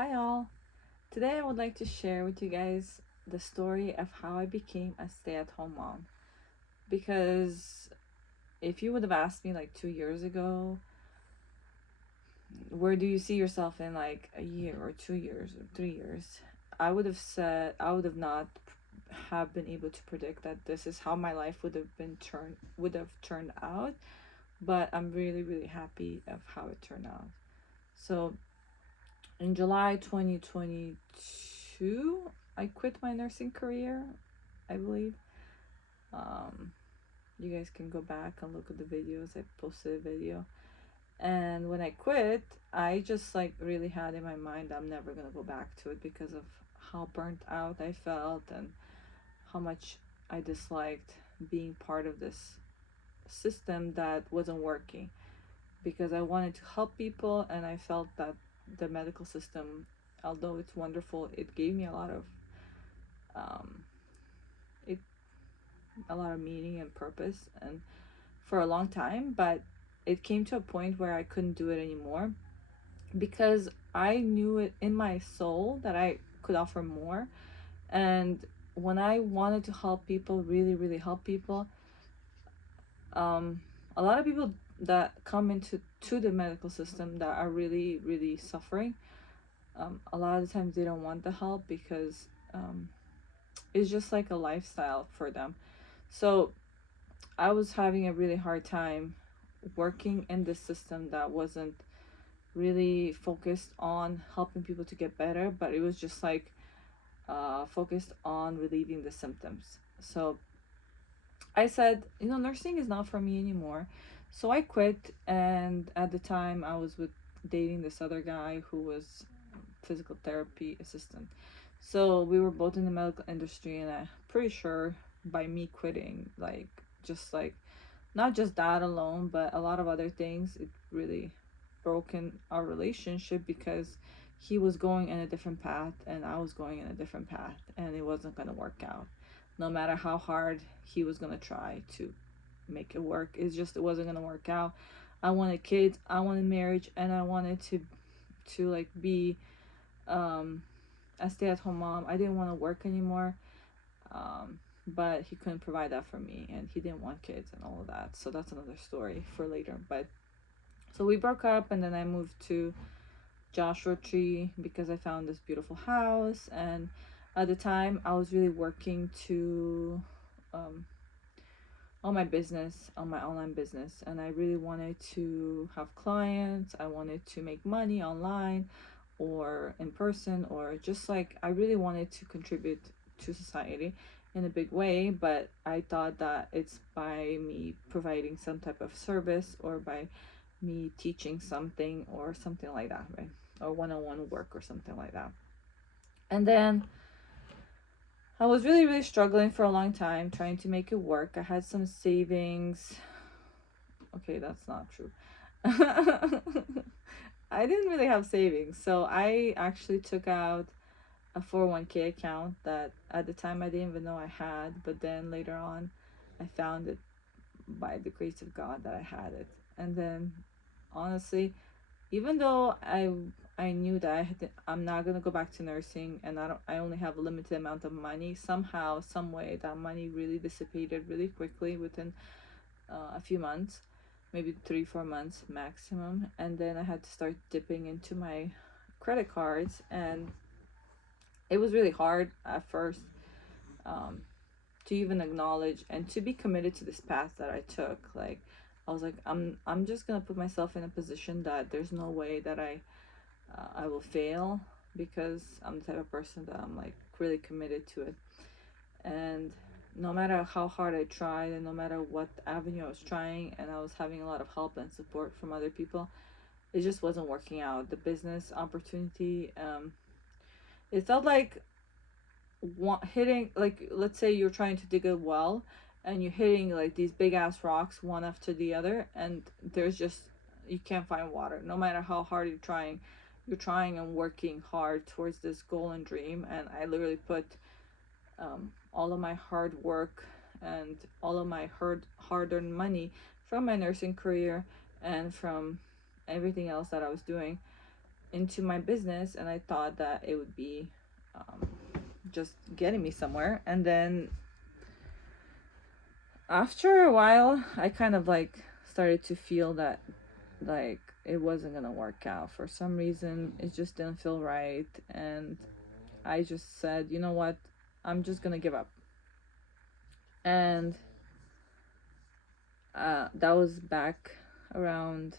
Hi all. Today I would like to share with you guys the story of how I became a stay-at-home mom. Because if you would have asked me like 2 years ago, where do you see yourself in like a year or 2 years or 3 years, I would have said I would have not have been able to predict that this is how my life would have turned out. But I'm really, really happy of how it turned out. So in July 2022, I quit my nursing career, I believe. Um, you guys can go back and look at the videos. I posted a video. And when I quit, I just like really had in my mind I'm never gonna go back to it because of how burnt out I felt and how much I disliked being part of this system that wasn't working, because I wanted to help people and I felt that the medical system, although it's wonderful, it gave me um, it a lot of meaning and purpose and for a long time. But it came to a point where I couldn't do it anymore because I knew it in my soul that I could offer more. And when I wanted to help people, really, really help people, um, a lot of people that come into the medical system that are really, really suffering, a lot of the times they don't want the help because it's just like a lifestyle for them. So I was having a really hard time working in this system that wasn't really focused on helping people to get better, but it was just like focused on relieving the symptoms. So I said, nursing is not for me anymore. So I quit, and at the time I was with dating this other guy who was physical therapy assistant. So we were both in the medical industry, and I'm pretty sure by me quitting, like just like not just that alone, but a lot of other things, it really broken our relationship because he was going in a different path and I was going in a different path, and it wasn't going to work out. No matter how hard he was going to try to make it work, it wasn't going to work out. I wanted kids, I wanted marriage, and I wanted to like be um a stay-at-home mom. I didn't want to work anymore. But he couldn't provide that for me, and he didn't want kids and all of that. So that's another story for later. But so we broke up, and then I moved to Joshua Tree because I found this beautiful house. And at the time, I was really working to um, on my business, on my online business, and I really wanted to have clients. I wanted to make money online or in person, or just like I really wanted to contribute to society in a big way. But I thought that it's by me providing some type of service or by me teaching something or something like that, right? Or one-on-one work or something like that. And then I was really, really struggling for a long time trying to make it work. I had some savings. Okay, that's not true. I didn't really have savings. So I actually took out a 401k account that at the time I didn't even know I had, but then later on I found it by the grace of God that I had it. And then honestly, even though I knew that I'm not gonna go back to nursing, and I only have a limited amount of money. Somehow, some way, that money really dissipated really quickly within a few months, maybe 3-4 months maximum. And then I had to start dipping into my credit cards, and it was really hard at first, um, to even acknowledge and to be committed to this path that I took. Like I was like, I'm just gonna put myself in a position that there's no way that I will fail, because I'm the type of person that I'm like really committed to it. And no matter how hard I tried, and no matter what avenue I was trying, and I was having a lot of help and support from other people, it just wasn't working out. The business opportunity, it felt like hitting, like, let's say you're trying to dig a well and you're hitting like these big ass rocks one after the other, and there's just, you can't find water no matter how hard you're trying and working hard towards this goal and dream. And I literally put all of my hard work and all of my hard-earned money from my nursing career and from everything else that I was doing into my business, and I thought that it would be just getting me somewhere. And then after a while, I kind of like started to feel that like it wasn't gonna work out. For some reason, it just didn't feel right. And I just said, you know what, I'm just gonna give up. And that was back around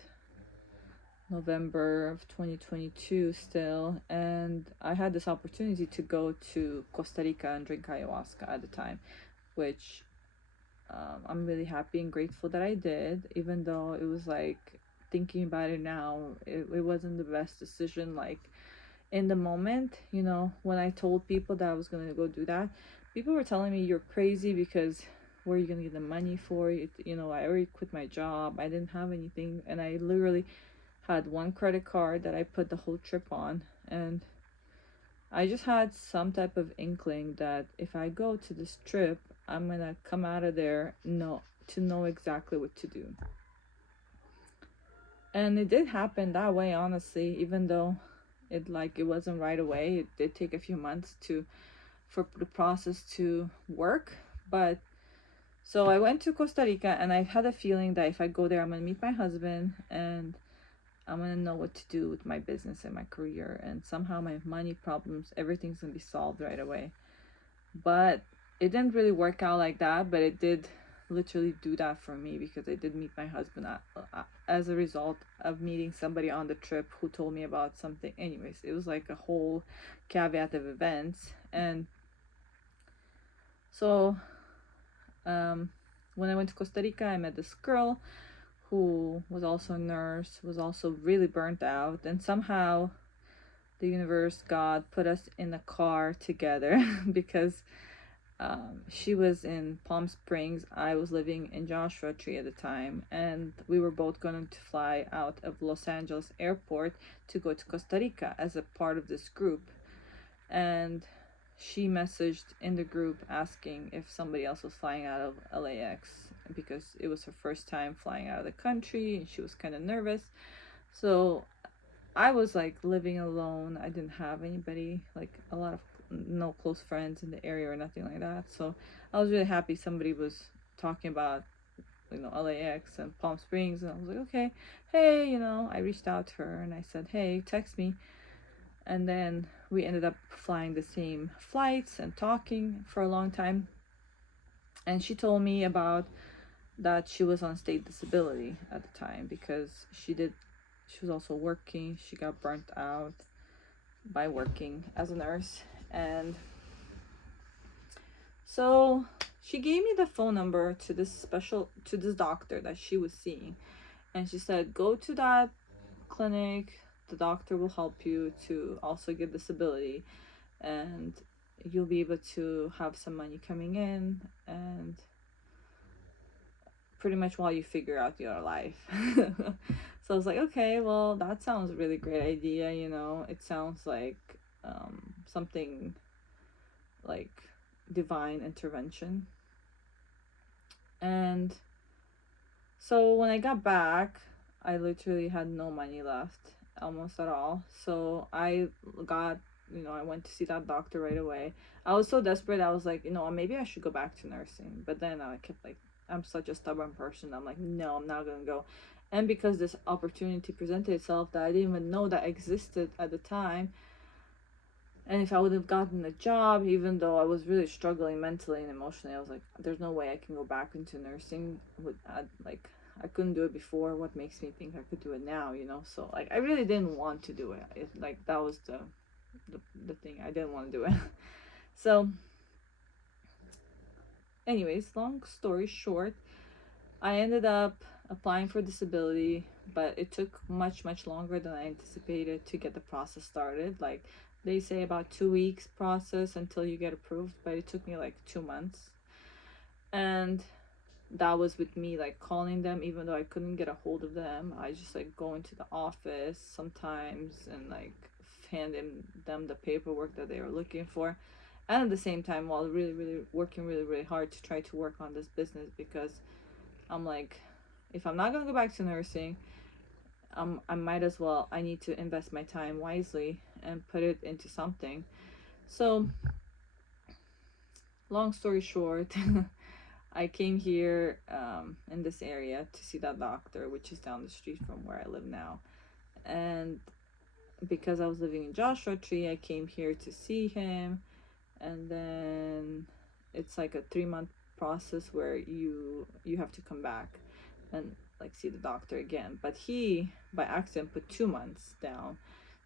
November of 2022 still. And I had this opportunity to go to Costa Rica and drink ayahuasca at the time, which I'm really happy and grateful that I did, even though it was like, thinking about it now, it wasn't the best decision. Like, in the moment, you know, when I told people that I was going to go do that, people were telling me, you're crazy, because where are you going to get the money for it? You know, I already quit my job, I didn't have anything, and I literally had one credit card that I put the whole trip on. And I just had some type of inkling that if I go to this trip, I'm gonna come out of there to know exactly what to do. And it did happen that way, honestly, even though it wasn't right away. It did take a few months for the process to work. But so I went to Costa Rica, and I had a feeling that if I go there, I'm gonna meet my husband, and I'm gonna know what to do with my business and my career, and somehow my money problems, everything's gonna be solved right away. But it didn't really work out like that, but it did literally do that for me, because I did meet my husband as a result of meeting somebody on the trip who told me about something. Anyways, it was like a whole caveat of events. And so when I went to Costa Rica, I met this girl who was also a nurse, was also really burnt out, and somehow the universe, God, put us in a car together because she was in Palm Springs. I was living in Joshua Tree at the time, and we were both going to fly out of Los Angeles airport to go to Costa Rica as a part of this group. And she messaged in the group asking if somebody else was flying out of LAX, because it was her first time flying out of the country and she was kind of nervous. So I was like living alone. I didn't have anybody, like a lot of no close friends in the area or nothing like that. So I was really happy somebody was talking about, you know, LAX and Palm Springs, and I was like, okay, hey, you know, I reached out to her and I said, hey, text me. And then we ended up flying the same flights and talking for a long time. And she told me about that she was on state disability at the time, because she was also working. She got burnt out by working as a nurse. And so she gave me the phone number to this doctor that she was seeing. And she said, go to that clinic, the doctor will help you to also get disability, and you'll be able to have some money coming in, and pretty much while you figure out your life. So I was like, okay, well, that sounds a really great idea. You know, it sounds like something like divine intervention. And so when I got back, I literally had no money left, almost at all. So I got, you know, I went to see that doctor right away. I was so desperate. I was like, you know, maybe I should go back to nursing. But then I kept like, I'm such a stubborn person. I'm like, no, I'm not gonna go. And because this opportunity presented itself that I didn't even know that existed at the time, and if I would have gotten a job, even though I was really struggling mentally and emotionally, I was like, there's no way I can go back into nursing. Like, I couldn't do it before. What makes me think I could do it now, you know? So, like, I really didn't want to do it. Like, that was the thing. I didn't want to do it. So, anyways, long story short, I ended up applying for disability, but it took much, much longer than I anticipated to get the process started. Like, they say about 2 weeks process until you get approved, but it took me like 2 months. And that was with me like calling them, even though I couldn't get a hold of them. I just like go into the office sometimes and like hand them the paperwork that they were looking for. And at the same time, while really, really working really, really hard to try to work on this business, because I'm like, if I'm not gonna go back to nursing, I might as well, I need to invest my time wisely and put it into something. So, long story short, I came here in this area to see that doctor, which is down the street from where I live now. And because I was living in Joshua Tree, I came here to see him. And then it's like a 3 month process where you have to come back and like see the doctor again. But he by accident put 2 months down.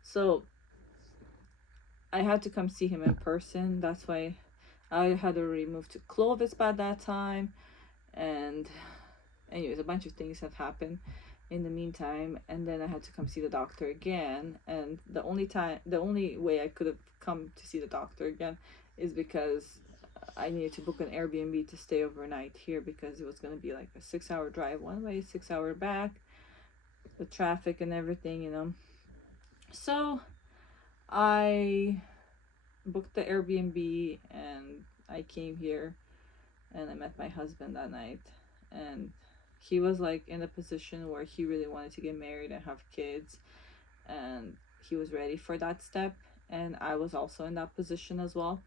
So I had to come see him in person. That's why I had already moved to Clovis by that time. And anyways, a bunch of things have happened in the meantime, and then I had to come see the doctor again. And the only way I could have come to see the doctor again is because I needed to book an Airbnb to stay overnight here, because it was going to be like a 6 hour drive one way, 6 hour back, with traffic and everything. So I booked the Airbnb and I came here, and I met my husband that night. And he was like in a position where he really wanted to get married and have kids, and he was ready for that step, and I was also in that position as well.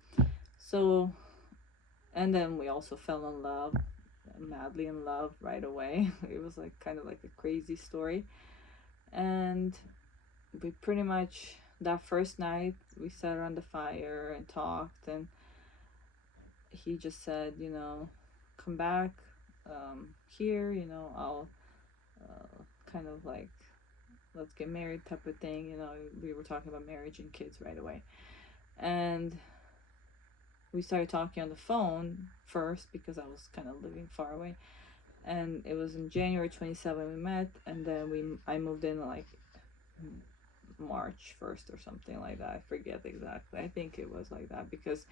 So, and then we also fell in love, madly in love right away. It was like kind of like a crazy story. And we pretty much, that first night we sat around the fire and talked, and he just said, come back here, I'll kind of like, let's get married type of thing. We were talking about marriage and kids right away. And we started talking on the phone first because I was kind of living far away. And it was in January 27 we met, and then I moved in like March 1st or something like that. I forget exactly. I think it was like that, because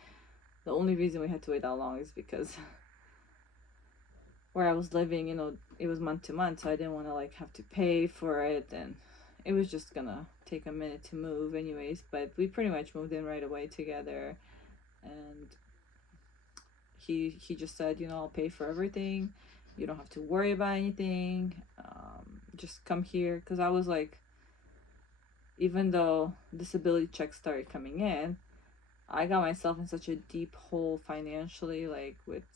the only reason we had to wait that long is because where I was living, it was month to month, so I didn't want to like have to pay for it, and it was just gonna take a minute to move anyways. But we pretty much moved in right away together. And he just said, I'll pay for everything, you don't have to worry about anything, just come here. Because I was like, even though disability checks started coming in, I got myself in such a deep hole financially, like with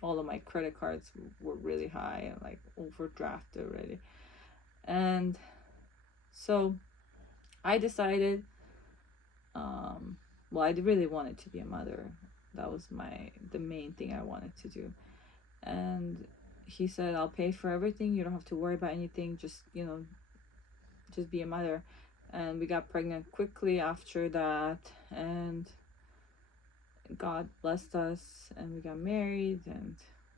all of my credit cards were really high and like overdrafted already. And so I decided, well, I really wanted to be a mother. That was the main thing I wanted to do. And he said, I'll pay for everything, you don't have to worry about anything, just be a mother. And we got pregnant quickly after that, and God blessed us, and we got married, and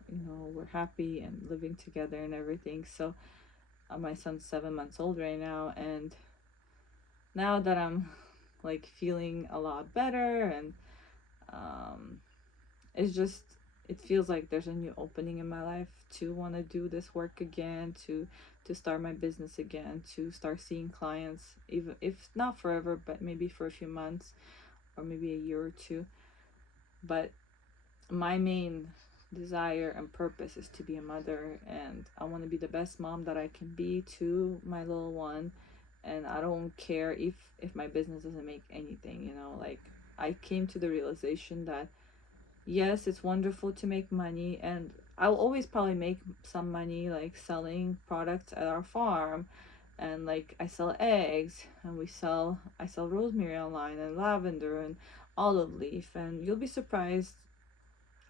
we're happy and living together and everything. So my son's 7 months old right now, and now that I'm like feeling a lot better, and it's just, it feels like there's a new opening in my life to want to do this work again, to start my business again, to start seeing clients, even if not forever, but maybe for a few months or maybe a year or two. But my main desire and purpose is to be a mother, and I want to be the best mom that I can be to my little one. And I don't care if my business doesn't make anything. Like, I came to the realization that yes, it's wonderful to make money, and I'll always probably make some money like selling products at our farm. And like, I sell eggs, and I sell rosemary online, and lavender, and olive leaf. And you'll be surprised,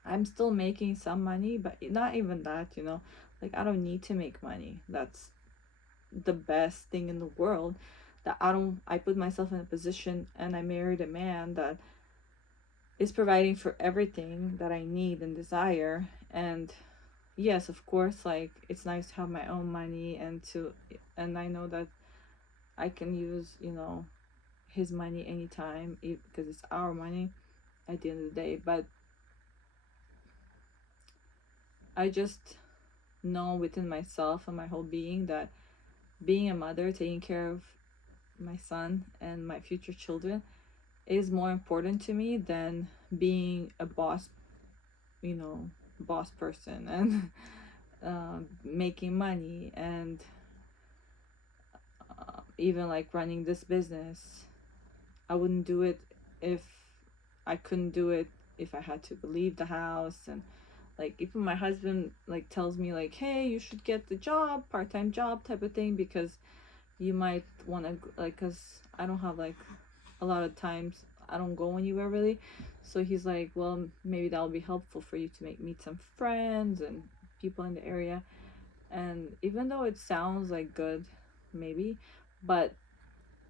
I'm still making some money, but not even that. Like, I don't need to make money. That's the best thing in the world, that I put myself in a position, and I married a man that is providing for everything that I need and desire. And yes, of course, like, it's nice to have my own money, and I know that I can use, his money anytime, because it's our money at the end of the day. But I just know within myself and my whole being that being a mother, taking care of my son and my future children, is more important to me than being a boss person, and making money. And even like running this business, I wouldn't do it if I couldn't do it if I had to leave the house. And like even my husband like tells me like, hey, you should get the job, part-time job type of thing, because you might want to like, because I don't have like a lot of times I don't go anywhere really. So he's like, well, maybe that'll be helpful for you to meet some friends and people in the area. And even though it sounds like good, maybe, but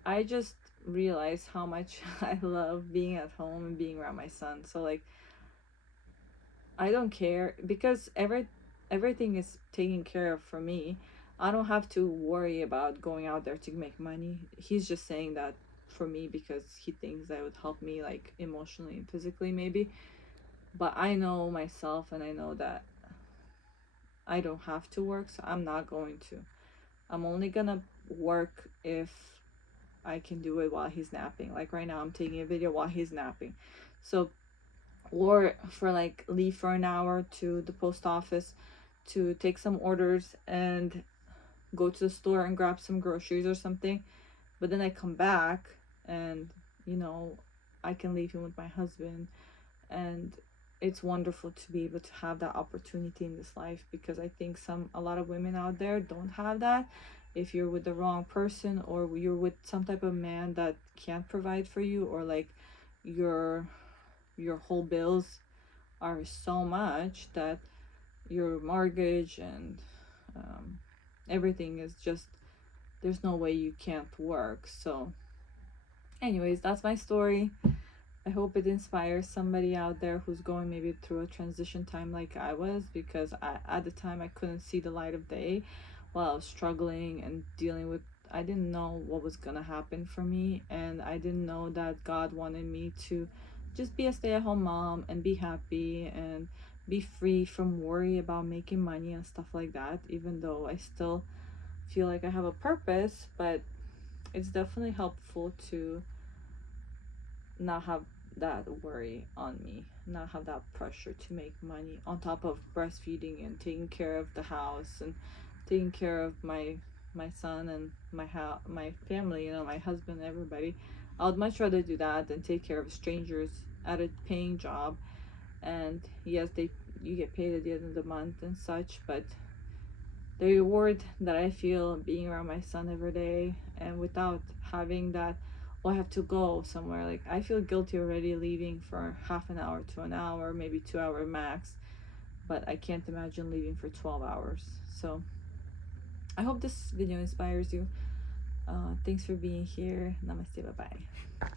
I just realized how much I love being at home and being around my son. So like I don't care because everything is taken care of for me. I don't have to worry about going out there to make money. He's just saying that for me because he thinks that would help me like emotionally and physically maybe. But I know myself and I know that I don't have to work, so I'm not going to. I'm only gonna work if I can do it while he's napping. Like right now I'm taking a video while he's napping. So or for like leave for an hour to the post office to take some orders and go to the store and grab some groceries or something. But then I come back and, you know, I can leave him with my husband. And it's wonderful to be able to have that opportunity in this life, because I think a lot of women out there don't have that. If you're with the wrong person, or you're with some type of man that can't provide for you, or like your whole bills are so much that your mortgage and um, everything is just, there's no way you can't work. So anyways, that's my story. I hope it inspires somebody out there who's going maybe through a transition time like I was, because at the time I couldn't see the light of day while I was struggling and dealing with, I didn't know what was gonna happen for me, and I didn't know that God wanted me to just be a stay-at-home mom and be happy and be free from worry about making money and stuff like that, even though I still feel like I have a purpose. But it's definitely helpful to not have that worry on me, not have that pressure to make money on top of breastfeeding and taking care of the house and taking care of my son and my family, you know, my husband, everybody. I would much rather do that than take care of strangers at a paying job. And yes, they you get paid at the end of the month and such, but the reward that I feel being around my son every day, and without having that, oh, I have to go somewhere. Like I feel guilty already leaving for half an hour to an hour, maybe 2 hour max, but I can't imagine leaving for 12 hours. So I hope this video inspires you. Thanks for being here. Namaste. Bye bye.